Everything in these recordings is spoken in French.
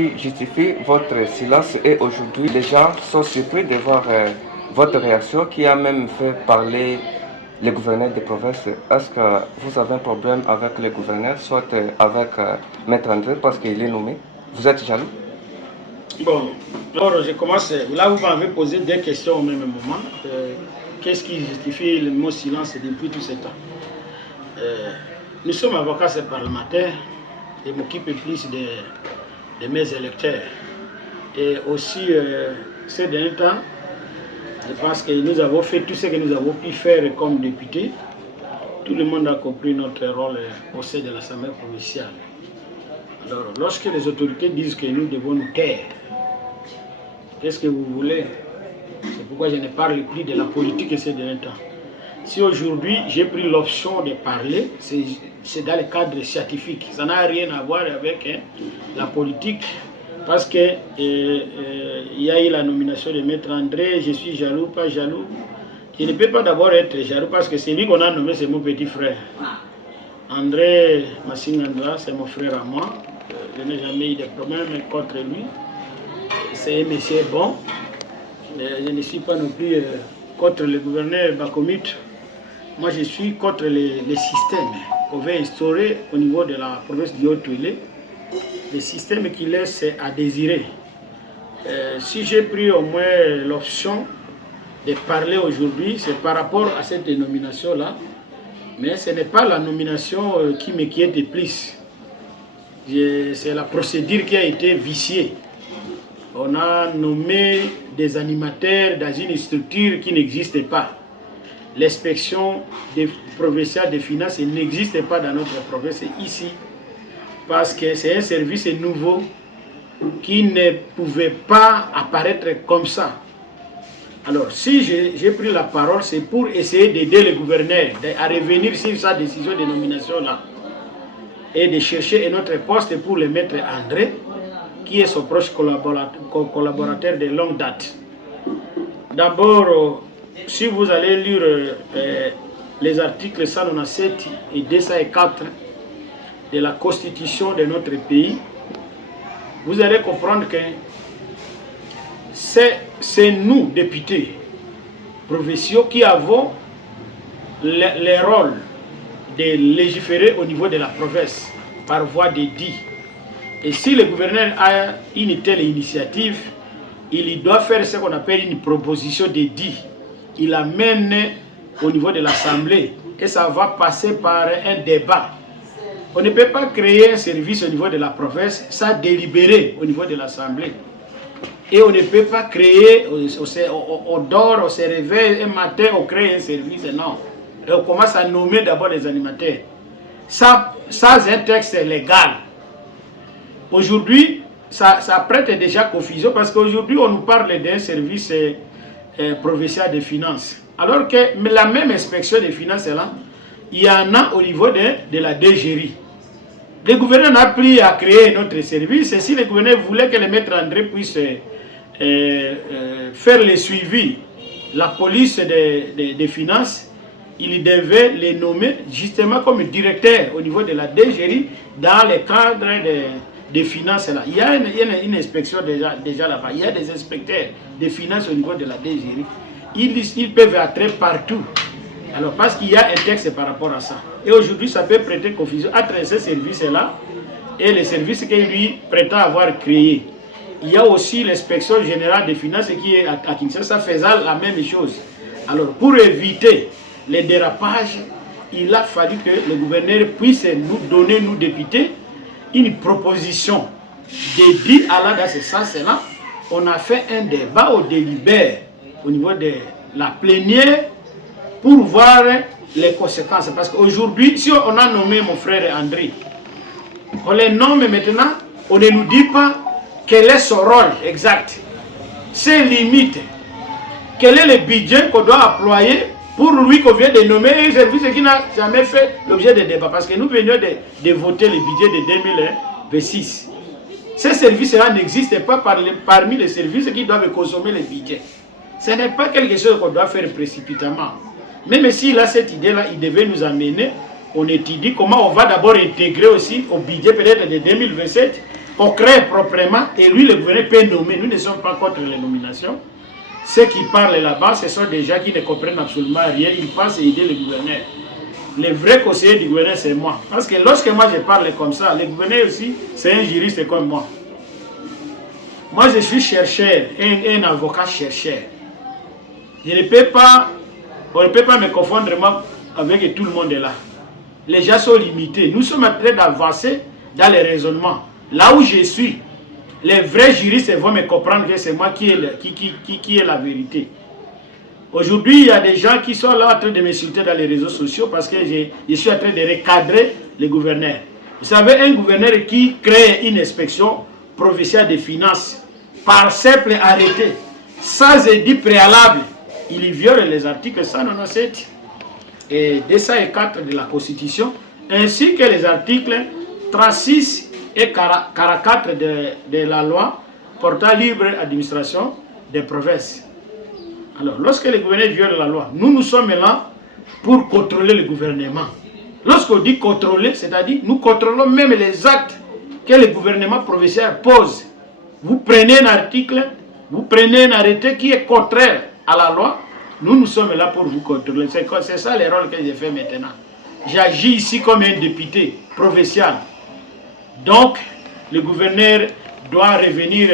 qui justifie votre silence et aujourd'hui les gens sont surpris de voir votre réaction qui a même fait parler les gouverneurs des provinces. Est-ce que vous avez un problème avec les gouverneurs, soit avec Maître André parce qu'il est nommé? Vous êtes jaloux? Bon, alors je commence. Là, vous m'avez posé des questions au même moment. Qu'est-ce qui justifie mon silence depuis tout ce temps? Nous sommes avocats et parlementaires et m'occupe plus de mes électeurs. Et aussi, ces derniers temps, je pense que nous avons fait tout ce que nous avons pu faire comme députés. Tout le monde a compris notre rôle au sein de l'Assemblée provinciale. Alors, lorsque les autorités disent que nous devons nous taire, qu'est-ce que vous voulez? C'est pourquoi je ne parle plus de la politique ces derniers temps. Si aujourd'hui j'ai pris l'option de parler, c'est dans le cadre scientifique. Ça n'a rien à voir avec la politique. Parce qu'il y a eu la nomination de Maître André, je suis jaloux, pas jaloux. Je ne peux pas d'abord être jaloux parce que c'est lui qu'on a nommé, c'est mon petit frère. André Massingandra, c'est mon frère à moi. Je n'ai jamais eu de problème contre lui. C'est un monsieur bon. Je ne suis pas non plus contre le gouverneur Bakomit. Moi, je suis contre les systèmes qu'on veut instaurer au niveau de la province du Haut-Touélé. Les systèmes qui laissent à désirer. Si j'ai pris au moins l'option de parler aujourd'hui, c'est par rapport à cette nomination-là. Mais ce n'est pas la nomination qui m'inquiète le plus. C'est la procédure qui a été viciée. On a nommé des animateurs dans une structure qui n'existe pas. L'inspection provinciale des finances n'existe pas dans notre province ici. Parce que c'est un service nouveau qui ne pouvait pas apparaître comme ça. Alors, si j'ai pris la parole, c'est pour essayer d'aider le gouverneur à revenir sur sa décision de nomination-là et de chercher un autre poste pour le maître André, qui est son proche collaborateur de longue date. D'abord, si vous allez lire les articles 197 et 204 de la constitution de notre pays, vous allez comprendre que c'est nous, députés provinciaux, qui avons le rôle de légiférer au niveau de la province par voie de dit. Et si le gouverneur a une telle initiative, il doit faire ce qu'on appelle une proposition de dit. Il l'amène au niveau de l'Assemblée et ça va passer par un débat. On ne peut pas créer un service au niveau de la province sans délibérer au niveau de l'Assemblée. Et on ne peut pas créer, on dort, on se réveille un matin, on crée un service, non. Et on commence à nommer d'abord les animateurs. Ça c'est un texte légal. Aujourd'hui, ça prête déjà confusion parce qu'aujourd'hui, on nous parle d'un service provincial de finances. Alors que la même inspection des finances, là, il y en a au niveau de la DGRI. Le gouverneur n'a plus à créer notre service. Et si le gouverneur voulait que le maître André puisse faire le suivi, la police des finances, il devait les nommer justement comme directeur au niveau de la DGRI dans le cadre des finances. Là. Il y a une inspection déjà là-bas. Il y a des inspecteurs des finances au niveau de la DGRI. Ils peuvent entrer partout. Alors, parce qu'il y a un texte par rapport à ça. Et aujourd'hui, ça peut prêter confusion entre ce service-là et les services qu'il lui prétend avoir créés. Il y a aussi l'inspection générale des finances qui est à Kinshasa faisant la même chose. Alors, pour éviter les dérapages, il a fallu que le gouverneur puisse nous donner, nous députés, une proposition dédiée allant dans ce sens-là. On a fait un débat au délibéré au niveau de la plénière pour voir les conséquences. Parce qu'aujourd'hui, si on a nommé mon frère André, on les nomme maintenant, on ne nous dit pas quel est son rôle exact, ses limites, quel est le budget qu'on doit employer pour lui qu'on vient de nommer un service qui n'a jamais fait l'objet de débat. Parce que nous venions de voter le budget de 2026. Ces services-là n'existent pas parmi les services qui doivent consommer le budget. Ce n'est pas quelque chose qu'on doit faire précipitamment. Même s'il a cette idée-là, il devait nous amener, on étudie comment on va d'abord intégrer aussi au budget peut-être de 2027 on crée proprement et lui, le gouverneur peut nommer. Nous ne sommes pas contre les nominations. Ceux qui parlent là-bas, ce sont des gens qui ne comprennent absolument rien. Ils passent et aider le gouverneur. Le vrai conseiller du gouverneur, c'est moi. Parce que lorsque moi je parle comme ça, le gouverneur aussi, c'est un juriste comme moi. Moi, je suis chercheur, un avocat chercheur. Je ne peux pas, on ne peut pas me confondre moi, avec tout le monde là. Les gens sont limités. Nous sommes en train d'avancer dans les raisonnements. Là où je suis, les vrais juristes vont me comprendre que c'est moi qui est la vérité. Aujourd'hui, il y a des gens qui sont là en train de m'insulter dans les réseaux sociaux parce que je suis en train de recadrer les gouverneurs. Vous savez, un gouverneur qui crée une inspection provinciale des finances par simple arrêté, sans édit préalable, il viole les articles 197 et 204 de la Constitution, ainsi que les articles 36 et 44 de la loi portant libre administration des provinces. Alors, lorsque le gouverneur viole la loi, nous sommes là pour contrôler le gouvernement. Lorsqu'on dit contrôler, c'est-à-dire nous contrôlons même les actes que le gouvernement provincial pose. Vous prenez un article, vous prenez un arrêté qui est contraire à la loi, nous sommes là pour vous contrôler. C'est ça le rôle que j'ai fait maintenant. J'agis ici comme un député provincial. Donc, le gouverneur doit revenir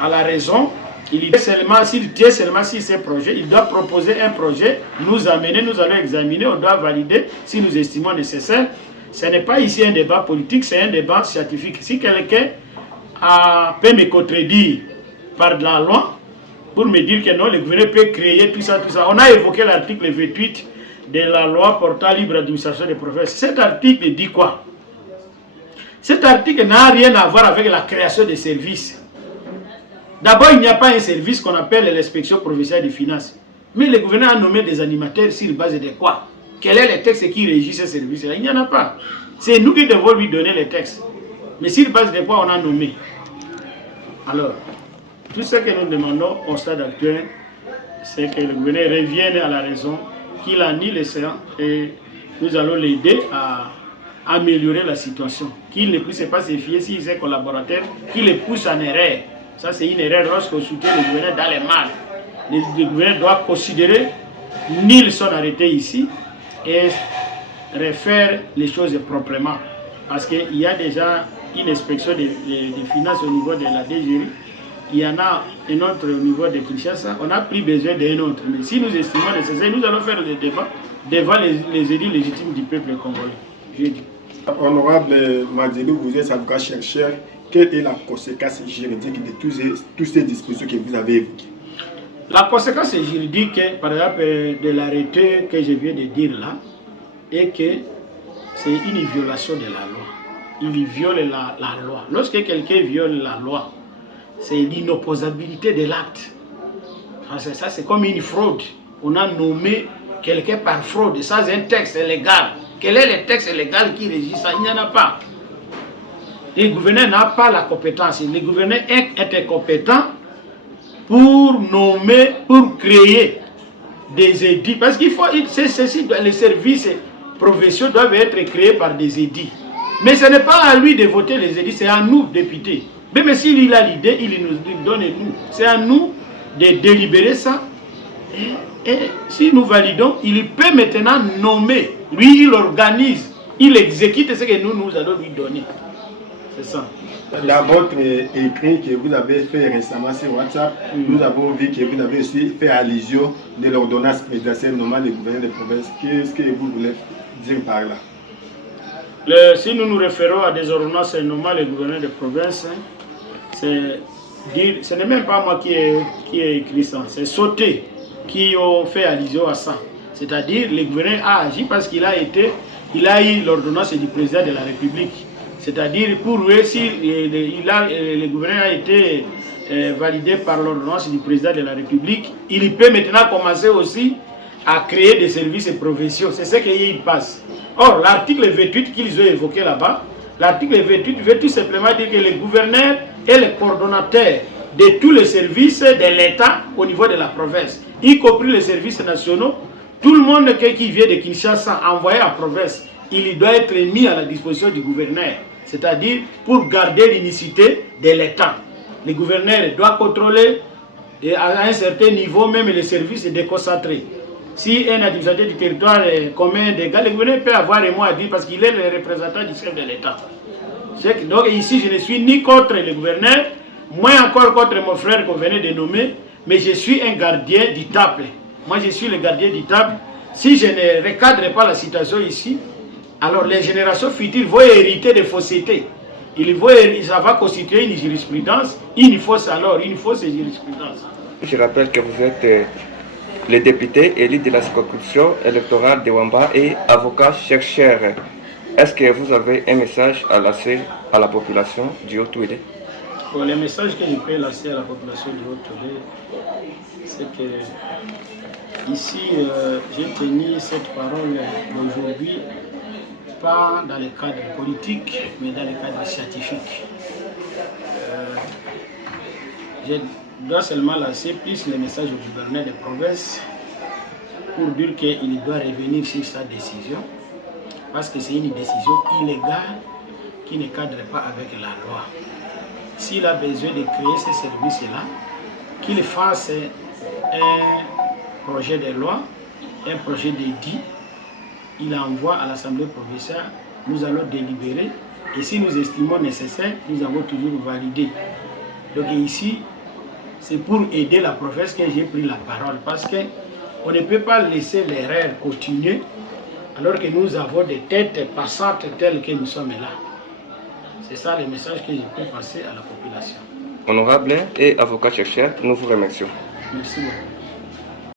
à la raison. S'il tient seulement sur ces projets, il doit proposer un projet, nous amener, nous allons examiner, on doit valider si nous estimons nécessaire. Ce n'est pas ici un débat politique, c'est un débat scientifique. Si quelqu'un peut me contredire par de la loi, pour me dire que non, le gouverneur peut créer tout ça, tout ça. On a évoqué l'article 28 de la loi portant libre administration des provinces. Cet article dit quoi? Cet article n'a rien à voir avec la création de services. D'abord, il n'y a pas un service qu'on appelle l'inspection provinciale des finances. Mais le gouvernement a nommé des animateurs sur base de quoi? Quel est le texte qui régit ce service-là? Il n'y en a pas. C'est nous qui devons lui donner les textes. Mais sur base de quoi on a nommé? Alors, tout ce que nous demandons au stade actuel, c'est que le gouverneur revienne à la raison, qu'il annule les séances et nous allons l'aider à améliorer la situation. Qu'il ne puisse pas se fier si ses collaborateurs, qu'il les pousse en erreur. Ça, c'est une erreur lorsqu'on soutient le gouverneur dans les mal. Le gouverneur doit considérer nul son arrêté ici et refaire les choses proprement. Parce qu'il y a déjà une inspection des finances au niveau de la DGRI. Il y en a un autre au niveau de Kinshasa. On a pris besoin d'un autre. Mais si nous estimons nécessaire, nous allons faire le débat devant les élus légitimes du peuple congolais. Je dis. Honorable Madjelou, vous êtes avocat chercheur. Quelle est la conséquence juridique de toutes ces dispositions que vous avez évoquées? La conséquence juridique, par exemple, de l'arrêté que je viens de dire là, est que c'est une violation de la loi. Il viole la loi. Lorsque quelqu'un viole la loi, c'est l'inopposabilité de l'acte. Ça, c'est comme une fraude. On a nommé quelqu'un par fraude. Ça, c'est un texte légal. Quel est le texte légal qui régit ça? Il n'y en a pas. Le gouverneur n'a pas la compétence. Le gouverneur est incompétent pour nommer, pour créer des édits. Parce qu'il faut, les services provinciaux doivent être créés par des édits. Mais ce n'est pas à lui de voter les édits, c'est à nous, députés. Même s'il a l'idée, il nous donne nous. C'est à nous de délibérer ça. Et si nous validons, il peut maintenant nommer. Lui, il organise, il exécute ce que nous allons lui donner. C'est ça. Dans votre écrit que vous avez fait récemment sur WhatsApp, nous avons vu que vous avez aussi fait allusion de l'ordonnance présidentielle normale des gouverneurs de province. Qu'est-ce que vous voulez dire par là? Si nous nous référons à des ordonnances normales des gouverneurs de province, ce n'est même pas moi qui ai écrit ça, c'est Sauté qui ont fait allusion à ça. C'est-à-dire, le gouverneur a agi parce qu'il a eu l'ordonnance du président de la République. C'est-à-dire, pour eux, si le gouverneur a été validé par l'ordonnance du président de la République, il peut maintenant commencer aussi à créer des services provinciaux. C'est ce qu'il passe. Or, l'article 28 qu'ils ont évoqué là-bas, l'article 28 veut tout simplement dire que le gouverneur est le coordonnateur de tous les services de l'État au niveau de la province, y compris les services nationaux. Tout le monde qui vient de Kinshasa envoyé à la province, il doit être mis à la disposition du gouverneur. c'est-à-dire pour garder l'unicité de l'État. Le gouverneur doit contrôler et à un certain niveau, même les services déconcentrés. Si un administrateur du territoire est commun des gars, le gouverneur peut avoir un mot à dire parce qu'il est le représentant du chef de l'État. Donc ici, je ne suis ni contre le gouverneur, moins encore contre mon frère qu'on venait de nommer, mais je suis un gardien du temple. Moi, je suis le gardien du temple. Si je ne recadre pas la situation ici, alors les générations futures vont hériter de faussetés. Ça va constituer une jurisprudence, une fausse jurisprudence. Je rappelle que vous êtes le député élu de la circonscription électorale de Wamba et avocat chercheur. Est-ce que vous avez un message à lancer à la population du Haut-Touélé? Le message que je peux lancer à la population du Haut-Touélé, c'est que ici, j'ai tenu cette parole aujourd'hui, pas dans le cadre politique, mais dans le cadre scientifique. Je dois seulement lancer plus le message au gouverneur de province pour dire qu'il doit revenir sur sa décision, parce que c'est une décision illégale qui ne cadre pas avec la loi. S'il a besoin de créer ce service-là, qu'il fasse un projet de loi, un projet de dit, il envoie à l'Assemblée provinciale, nous allons délibérer, et si nous estimons nécessaire, nous allons toujours valider. Donc ici, c'est pour aider la province que j'ai pris la parole, parce qu'on ne peut pas laisser l'erreur continuer, alors que nous avons des têtes passantes telles que nous sommes là. C'est ça le message que je peux passer à la population. Honorable et avocat chercheur, nous vous remercions. Merci beaucoup.